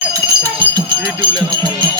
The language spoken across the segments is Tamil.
யூடியூப்ல என்ன போடலாம்.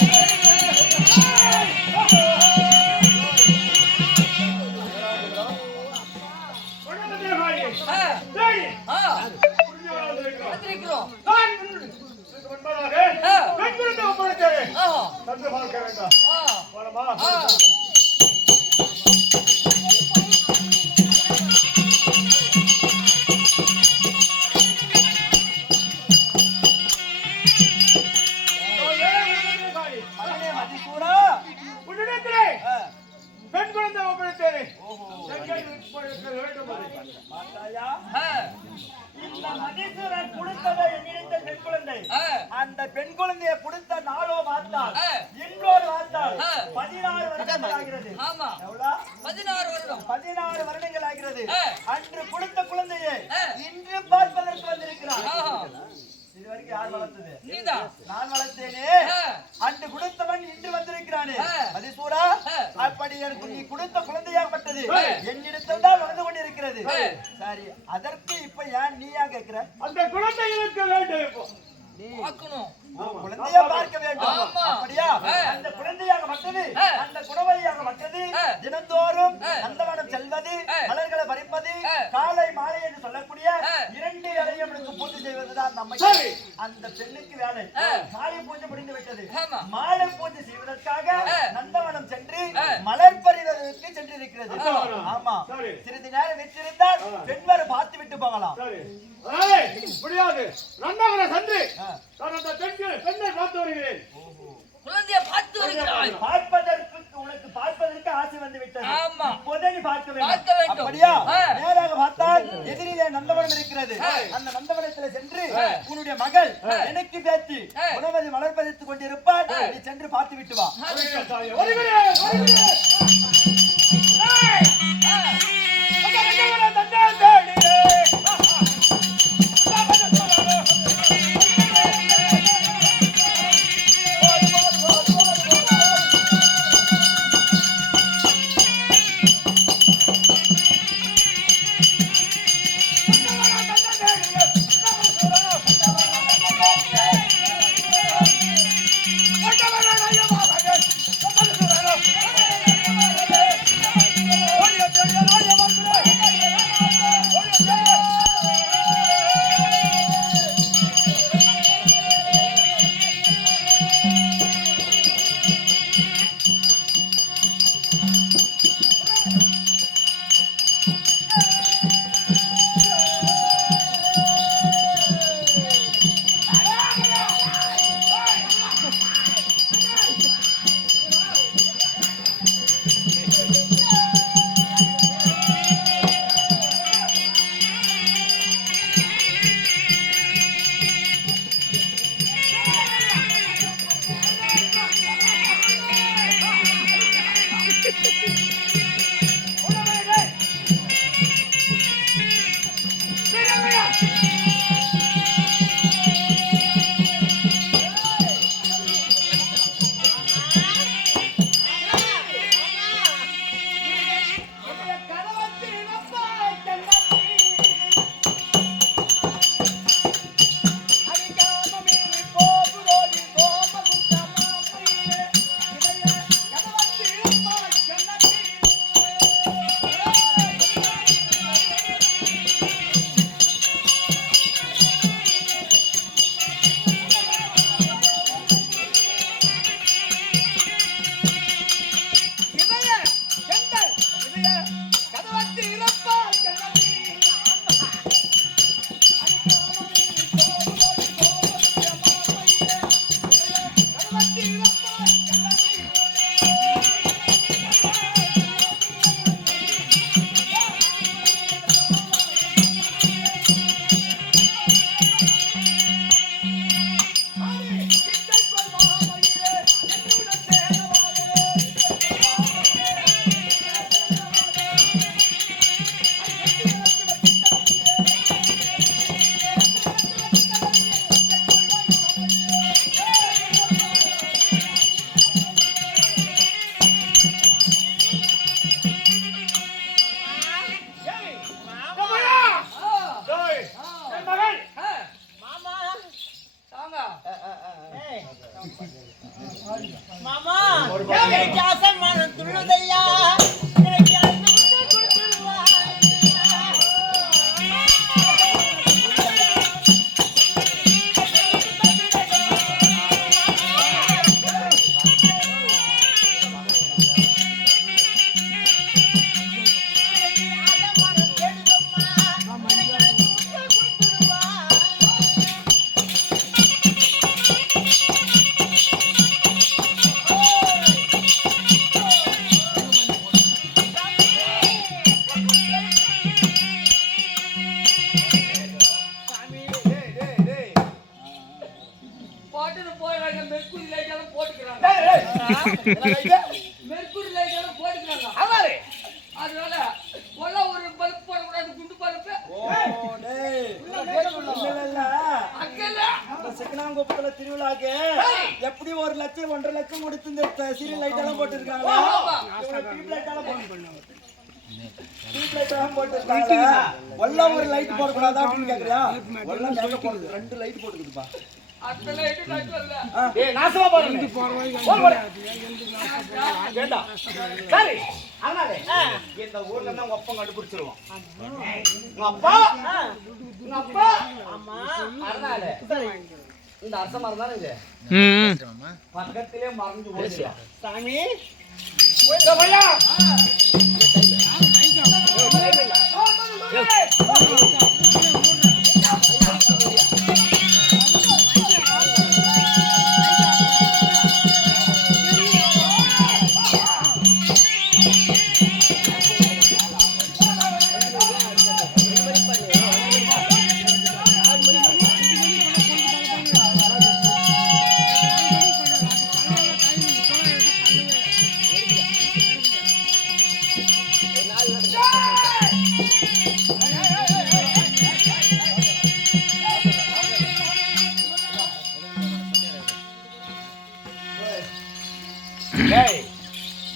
பெண் குழந்தை ஒப்படைத்தேன். இந்த மதீஸ்வரன் கொடுத்ததை என்னிடத்தில் பெண் குழந்தை. அந்த பெண் குழந்தையை கொடுத்த நாளோ பார்த்தால் இன்றோடு பார்த்தால் 16 வருடங்கள் ஆகிறது. ஆமா, எவ்வளவு? 16 வருடம். 16 வருடங்கள் ஆகிறது. அன்று கொடுத்த குழந்தையை இன்று பார்ப்பதற்கு வந்திருக்கிறார். இது வரைக்கும் யார் வளர்த்தது? நீதான். நான் வளர்த்தேனே. அன்று கொடுத்தவன் இன்று வந்திருக்கிறானே. மதீஸ்வரா, அப்படி எனக்கு நீ கொடுத்த குழந்தையாகப்பட்டது என்னிடத்தில் தான் வந்து கொண்டிருக்கிறது. சரி, அதற்கு இப்ப ஏன் நீயா கேட்கிற? அந்த குழந்தை எனக்கு வேண்டும். இப்போ பார்க்கணும், குழந்தையா பார்க்க வேண்டும். அப்படியா? அந்த குழந்தையாகப்பட்டது, அந்த குணவதியாகப்பட்டது தினந்தோறும் நந்தவனம் செல்வது, மலர்களை பறிப்பது, காலை மாலை என்று சொல்லக்கூடிய 2 வேளையும் எனக்கு பூஜை செய்வதுதான் நம்ம. அந்த பெண்ணுக்கு வேலை. காலை பூஜை முடிந்து விட்டது. மாலை பூஜை செய்வதற்காக நந்தவனம் சென்று மலர் பறிவதற்கு சென்றிருக்கிறது. ஆமா, சிறிது நேரம் வெற்றிருந்தால் பெண்வரை பார்த்து விட்டு போகலாம். முடியாது. நந்தவன சென்று நான் அந்த பெண்ணை பார்த்து வருகிறேன். குழந்தையை பார்த்து வருகிறாய். உனக்கு பார்ப்பதற்கு ஆசை வந்து விட்டது. ஆமா, முதலில் பார்க்க பார்க்க வேண்டும். வேண்டும். அப்படியா? நேராக பார்த்தால் எதிரிலே நந்தவனம் இருக்கிறது. அந்த நந்தவனத்தில் சென்று உன்னுடைய மகள் எனக்கு பேத்தி உணவதி மலர் பதித்துக் கொண்டிருப்பாள். நீ சென்று பார்த்து விட்டு வா. மாமா எனக்கு ஆசமான துள்ளுதையா எனக்கு அந்த முட்டை கொடுத்துருவா பாட்டுன்னு போயிடுறாங்க. மெர்க்குரி லைட் எல்லாம் போட்டுக்கிறாங்க. மெர்க்குரி லைட் எல்லாம் போட்டுக்கிறாங்க. அதனால கொல்ல ஒரு பல்ப் போடக்கூடாது, குண்டு பல்ப். அந்த சிக்கனாங்குப்பத்துல திருவிழாக்கு எப்படி 1 லட்சம் 1.5 லட்சம் கொடுத்து இந்த சீரியல் லைட் எல்லாம் போட்டுருக்காங்க. ஒரு லைட் போடக்கூடாதா அப்படின்னு கேக்குறியா? 2 லைட் போட்டுக்குதுப்பா. அந்த லைட் லைட் வரல. ஏய் நாசமா பாருங்க. வேண்டாம். சரி. அதனால இந்த ஊர்ல இருந்து உங்க அப்பா கண்டுபிடிச்சிருவான். உங்க அப்பா ஆமா அதனால இந்த அரச மரம் தானே இது. பக்கத்திலே மறைஞ்சு போயிடுச்சு. சாமி பையா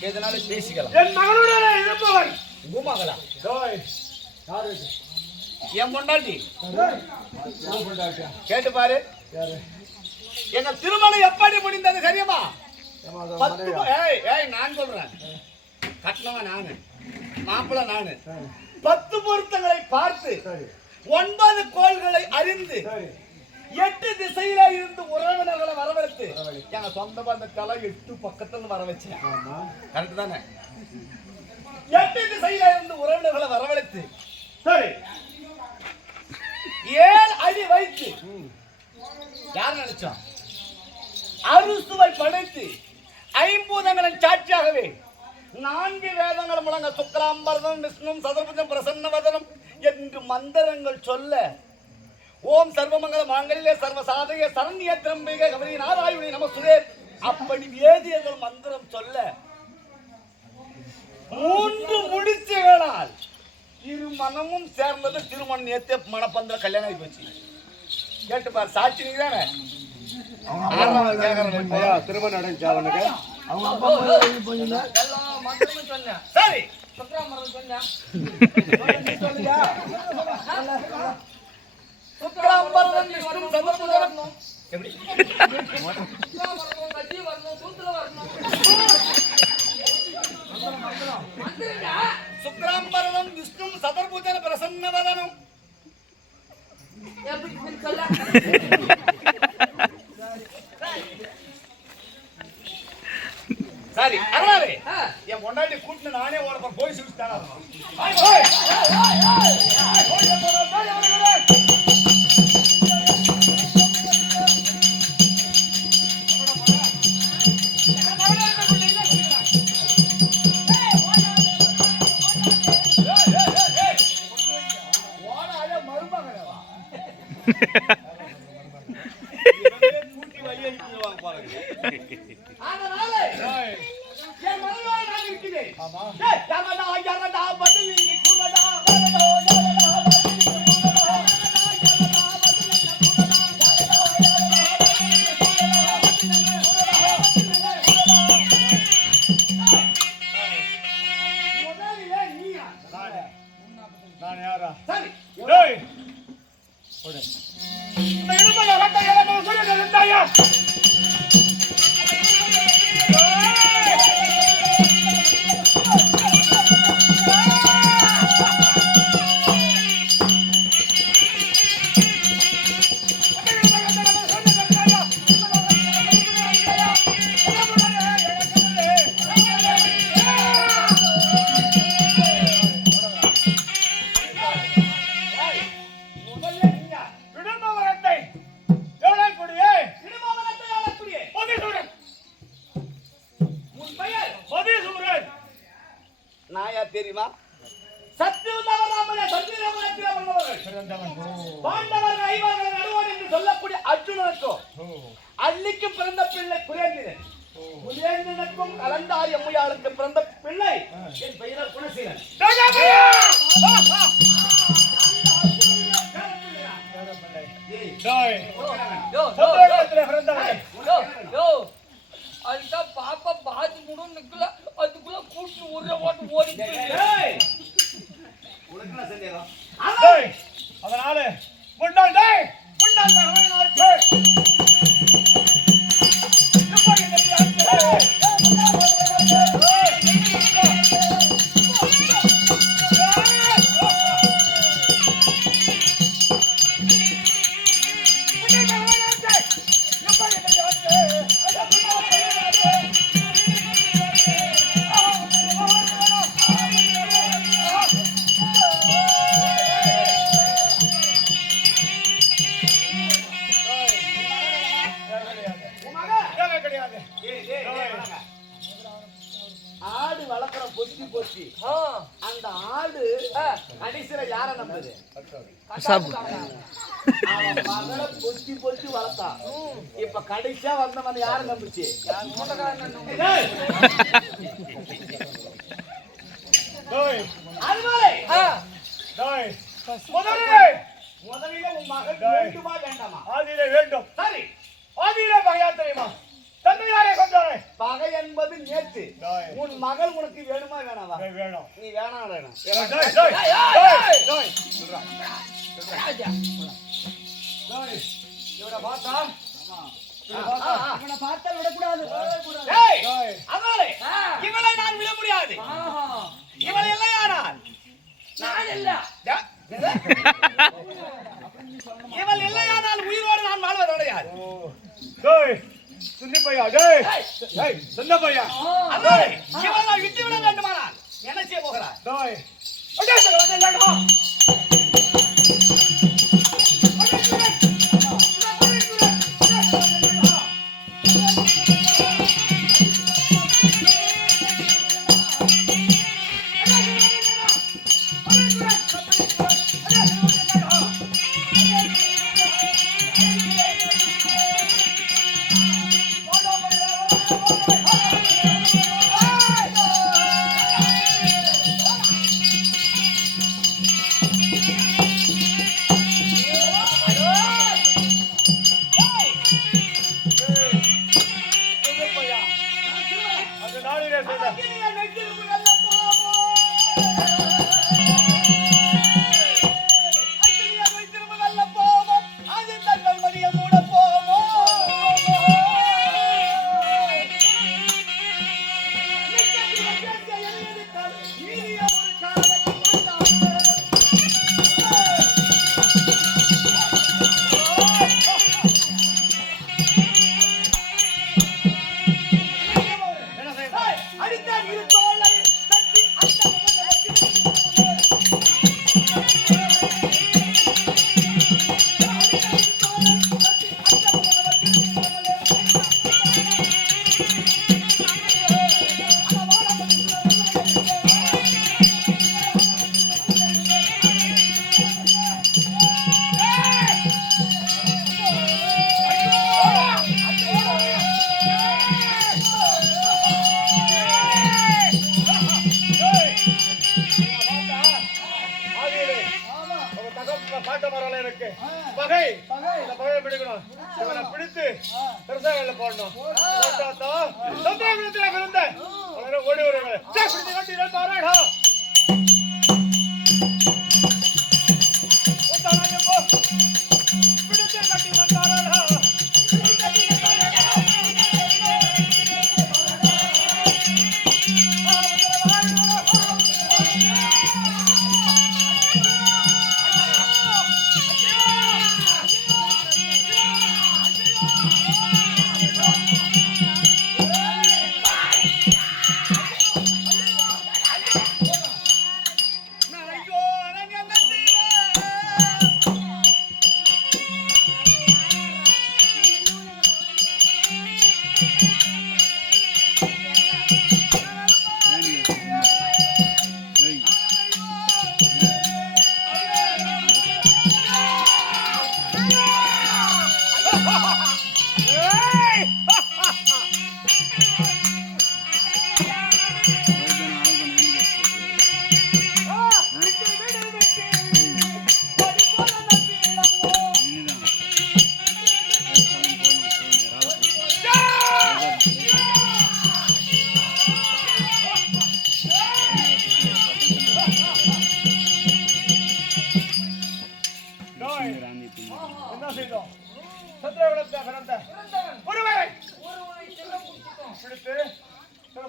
எதனால பேசிக்கலாம். என் மகனுடைய இருப்பவன் பூமகளா யாரு என் பொண்டாட்டி கேட்டு பாரு. எங்க திருமணம் எப்படி முடிந்தது தெரியுமா? 10 நான் சொல்றேன், கட்டினவன் நானு, மாப்பிள்ள நானு. 10 பொருத்தங்களை பார்த்து 9 கோள்களை அறிந்து 8 திசையில இருந்து உறவினர்களை வரவழைத்து எங்க சொந்த பந்தத்தால 8 பக்கத்துல வர வச்சேன். கரெக்ட் தானே? 8 திசையில இருந்து உறவினர்களை வரவழைத்து சரி 7 அடி வைத்து யார் நினைச்சோம் அறுசுவை படைத்து 5 பூதங்களின் சாட்சியாகவே 4 வேதங்கள் முழங்க சுக்லாம்பரதம் விஷ்ணும் சதுர்புஜம் பிரசன்னவதனம் என்று மந்திரங்கள் சொல்ல ஓம் சர்வமங்கல மாங்கல்ய சர்வ சாதக சரண்ய திரம்பிக கவரி நாராயணி நமசுதே அப்படி வேதியர்கள் மந்திரம் சொல்ல 3 முடிச்சுகளால் இரு மனமும் சேர்ந்தது. திருமணம் நேத்தே மனப்பந்திர கல்யாணம் ஆகி போச்சு. கேட்டு பாரு, சாட்சி நீ தானே? திருமணம் நடந்துச்சு அவனுக்கு. எல்லா மந்திரமும் சொன்னேன். சரி சுக்ராமரம் சொன்னேன். சுக்லாம்பரதம் விஷ்ணும் சதுர்புஜம் எப்படி சுக்ராமரம் கட்டி வரணும், சூத்துல வரணும். மந்திரங்க சுக்லாம்பரதம் விஷ்ணும் சதுர்புஜன பிரசன்னவதனம் எப்படி சொல்ல? சரி அருளாவே என் பொண்டாட்டி கூட்டு நானே ஓடப்ப போய் சுத்தானா தெரியுமா? சத்தியவதாமரே சத்தியராமரே வந்தவர்கள் பாண்டவர்கள் ஐவர்கள் நடுவன் என்று சொல்லக்கூடிய அர்ஜுனனுக்கும் அன்னிக்கு பிறந்த பிள்ளை குலேந்திரன். குலேந்திரனுக்கும் கலந்தாரி அம்மையாளுக்கு பிறந்த பிள்ளை என் பெயர் குணசீலன். அதுதான் பாப்பா பாத்து முடும் நிக்கல அதுக்குள்ள கூட்டு ஒரு ஓட்டு ஓடி அதனால முன்னாள் ஆடு வளர்க்குற பொத்தி பொத்தி அந்த ஆடு கடைசியில யார நம்புது? அவன் மகளை பொத்தி பொத்தி வளர்த்தான். இப்ப கடைசியா வந்தவன் யார நம்புச்சு? முதலில உன் மகள் வேண்டுமா வேண்டாமா? ஆதியிலே வேண்டும். சரி, ஆதியிலே பகையா தெரியுமா? தந்தையாரே கொண்டாரே. பகை என்பது நேற்று. உன் மகள் உனக்கு வேணுமா வேணாவா? வேணும். நீ வேணாம் வேணும். இவனை பார்த்தா இவனை பார்த்தா விடக்கூடாது. அதனாலே இவனை நான் விட முடியாது. இவனை இல்லையானால் நான் இல்ல. இவள் இல்லையானால் உயிரோடு நான் வாழ்வது கிடையாது. சின்னப்பையா சின்னப்பையா இவளை நான் விட்டு விட வேண்டுமானால் என்ன செய்ய போகிறார்? பிடித்து போடணும். ஓடி வருவாங்க.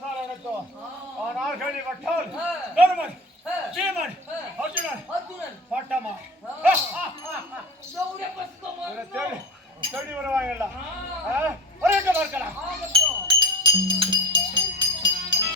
மனசால் நினைத்தோம். ஆனால் கேள்விப்பட்டால் தருமன், பீமன், அர்ஜுனன், பாட்டம்மா தேடி வருவாங்கல்ல. பார்க்கலாம்.